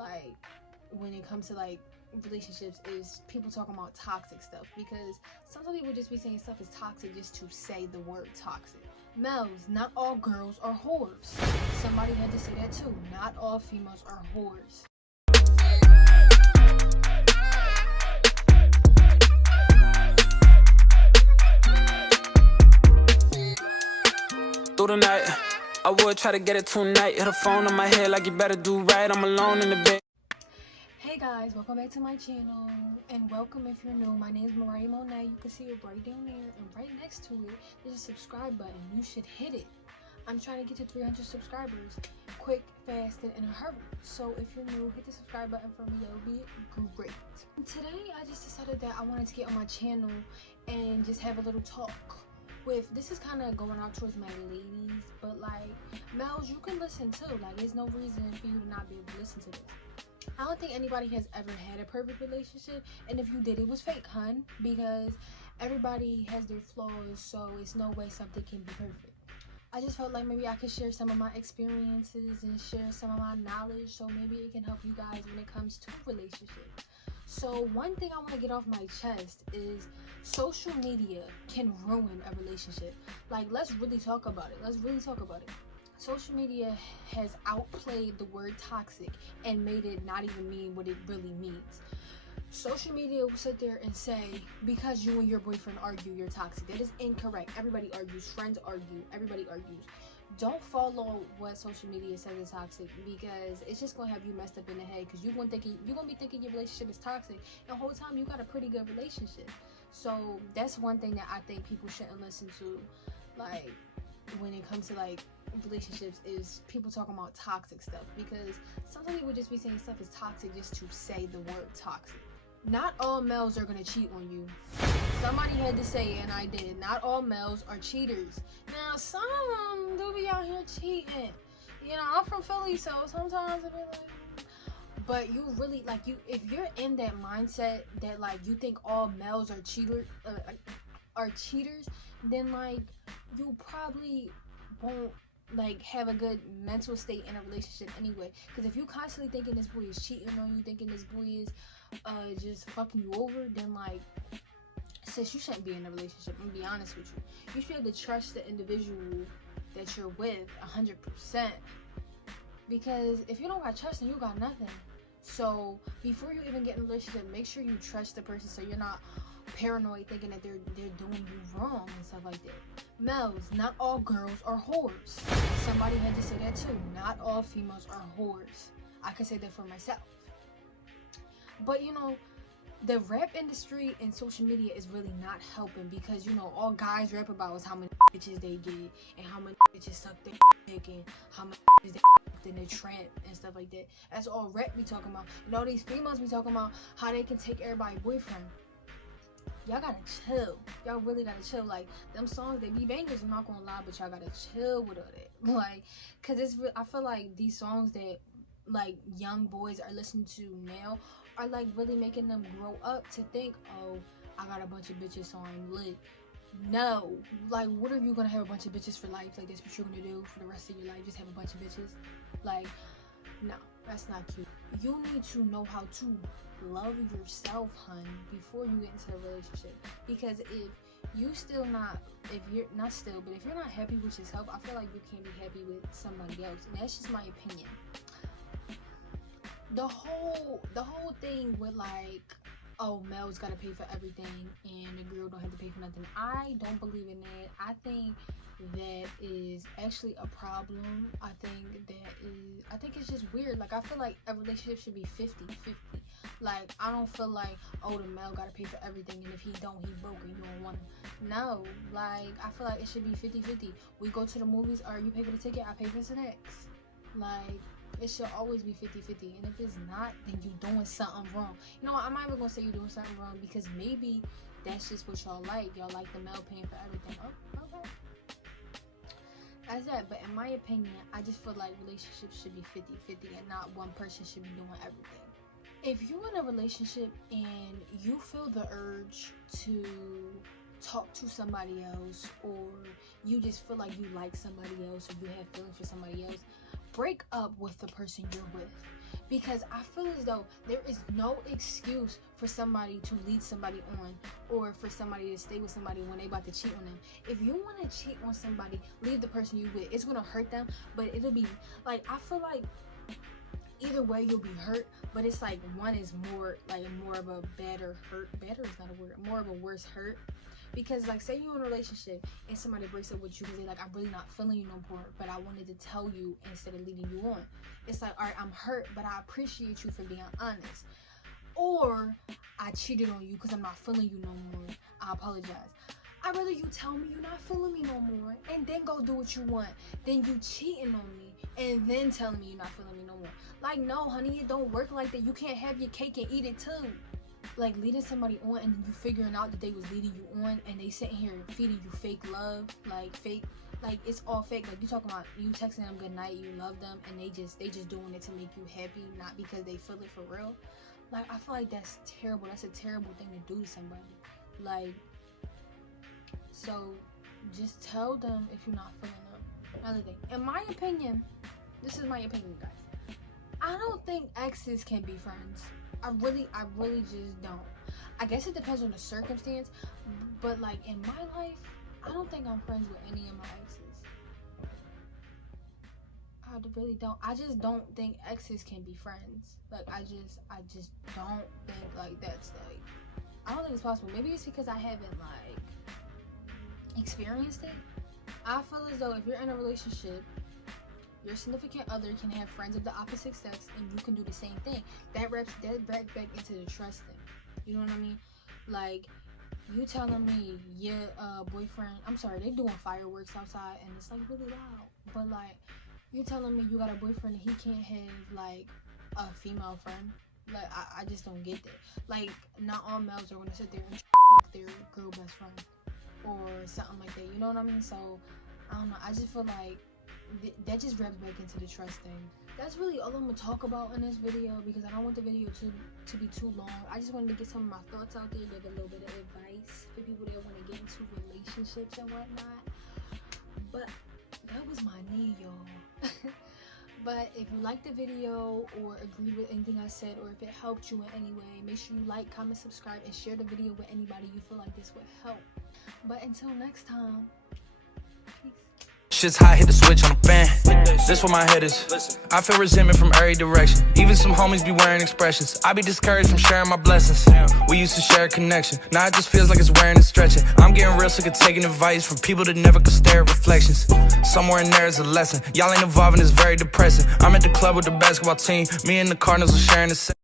like when it comes to like relationships is people talking about toxic stuff, because sometimes people just be saying stuff is toxic just to say the word toxic. Males, not all girls are whores. Somebody had to say that too. Not all females are whores. Through the night, I would try to get it tonight. Hit a phone on my head like you better do right. I'm alone in the bed. Hey guys, welcome back to my channel, and welcome if you're new. My name is Mariah Monet. You can see it right down there, and right next to it there's a subscribe button. You should hit it. I'm trying to get to 300 subscribers quick, fast, and in a hurry. So if you're new, hit the subscribe button for me. That would be great. Today I just decided that I wanted to get on my channel and just have a little talk with, this is kind of going out towards my ladies, but like males, you can listen too. Like there's no reason for you to not be able to listen to this. I don't think anybody has ever had a perfect relationship, and if you did, it was fake, hun, because everybody has their flaws, so it's no way something can be perfect. I just felt like maybe I could share some of my experiences and share some of my knowledge, so maybe it can help you guys when it comes to relationships. So one thing I want to get off my chest is social media can ruin a relationship. Like, let's really talk about it. Social media has outplayed the word toxic and made it not even mean what it really means. Social media will sit there and say, because you and your boyfriend argue, you're toxic. That is incorrect. Everybody argues, friends argue, everybody argues. Don't follow what social media says is toxic, because it's just gonna have you messed up in the head, because you're gonna be thinking your relationship is toxic, and the whole time you got a pretty good relationship. So that's one thing that I think people shouldn't listen to, like when it comes to like relationships, is people talking about toxic stuff, because sometimes people just be saying stuff is toxic just to say the word toxic. Not all males are gonna cheat on you. Somebody had to say it, and I did. Not all males are cheaters. Now some of them do be out here cheating. You know, I'm from Philly, so sometimes it be like, but you really, like, you, if you're in that mindset that like you think all males are cheaters, then like you probably won't like have a good mental state in a relationship anyway. Because if you constantly thinking this boy is cheating on you, thinking this boy is just fucking you over, then like, sis, you shouldn't be in a relationship. I'm gonna be honest with you. You should be able to trust the individual that you're with 100%, because if you don't got trust, then you got nothing. So before you even get in a relationship, make sure you trust the person, so you're not paranoid thinking that they're doing you wrong and stuff like that. Males, not all girls are whores. Somebody had to say that too. Not all females are whores. I could say that for myself. But you know, the rap industry and social media is really not helping, because you know, all guys rap about is how many bitches they get, and how many bitches suck their dick, and how many bitches they fucked in the trap and stuff like that. That's all rap be talking about. And all these females be talking about how they can take everybody's boyfriend. Y'all gotta chill. Y'all really gotta chill. Like, them songs, they be bangers, I'm not gonna lie, but y'all gotta chill with all that. Like, cause it's real. I feel like these songs that like young boys are listening to now are like really making them grow up to think, oh, I got a bunch of bitches, so I'm lit. No, like, what are you gonna have a bunch of bitches for life? Like, that's what you're gonna do for the rest of your life, just have a bunch of bitches? Like, no, that's not cute. You need to know how to love yourself, hun, before you get into a relationship. Because if you're not happy with yourself, I feel like you can't be happy with somebody else. And that's just my opinion. The whole thing with like, oh, males gotta pay for everything and the girl don't have to pay for nothing, I don't believe in that. I think that is actually a problem. I think it's just weird. Like, I feel like a relationship should be 50-50. Like, I don't feel like, oh, the male gotta pay for everything, and if he don't, he broke and you don't want him. No, like, I feel like it should be 50-50. We go to the movies, or you pay for the ticket, I pay for snacks. Like, it should always be 50-50. And if it's not, then you doing something wrong. You know what, I'm not even gonna say you're doing something wrong, because maybe that's just what y'all like. Y'all like the male paying for everything. Oh, okay, that's that. But in my opinion, I just feel like relationships should be 50-50, and not one person should be doing everything. If you're in a relationship and you feel the urge to talk to somebody else, or you just feel like you like somebody else, or you have feelings for somebody else, break up with the person you're with. because I feel as though there is no excuse for somebody to lead somebody on, or for somebody to stay with somebody when they about to cheat on them. If you want to cheat on somebody, leave the person you with. It's gonna hurt them, but it'll be like, I feel like either way you'll be hurt, but it's like one is more of a better hurt. Better is not a word. More of a worse hurt. Because like, say you're in a relationship and somebody breaks up with you because they're like, I'm really not feeling you no more, but I wanted to tell you instead of leading you on. It's like, all right, I'm hurt, but I appreciate you for being honest. Or I cheated on you because I'm not feeling you no more. I apologize. I'd rather you tell me you're not feeling me no more and then go do what you want than you cheating on me and then telling me you're not feeling me no more. Like, no, honey, it don't work like that. You can't have your cake and eat it too. Like, leading somebody on and then you figuring out that they was leading you on and they sitting here feeding you fake love, like fake, like it's all fake. Like, you talking about you texting them good night, you love them, and they just doing it to make you happy, not because they feel it for real. Like, I feel like that's terrible. That's a terrible thing to do to somebody. Like, so just tell them if you're not feeling them. Another thing, in my opinion, this is my opinion, guys, I don't think exes can be friends. I really just don't. I guess it depends on the circumstance, but like in my life, I don't think I'm friends with any of my exes. I really don't. I just don't think exes can be friends. Like, I just don't think like that's like, I don't think it's possible. Maybe it's because I haven't like experienced it. I feel as though if you're in a relationship, your significant other can have friends of the opposite sex and you can do the same thing. That wraps back into the trust thing. You know what I mean? Like, you telling me your boyfriend, I'm sorry, they doing fireworks outside and it's like really loud, but like, you telling me you got a boyfriend and he can't have like a female friend? Like, I just don't get that. Like, not all males are gonna sit there and fuck their girl best friend or something like that. You know what I mean? So I don't know. I just feel like that just wraps back into the trust thing. That's really all I'm gonna talk about in this video, because I don't want the video to be too long. I just wanted to get some of my thoughts out there, give a little bit of advice for people that want to get into relationships and whatnot. But that was my knee, y'all. But if you liked the video or agree with anything I said, or if it helped you in any way, make sure you like, comment, subscribe, and share the video with anybody you feel like this would help. But until next time, peace. Shit's hot, hit the switch on the fan. This where my head is. I feel resentment from every direction. Even some homies be wearing expressions. I be discouraged from sharing my blessings. We used to share a connection. Now it just feels like it's wearing and stretching. I'm getting real sick of taking advice from people that never could stare at reflections. Somewhere in there is a lesson. Y'all ain't evolving, it's very depressing. I'm at the club with the basketball team. Me and the Cardinals are sharing the same.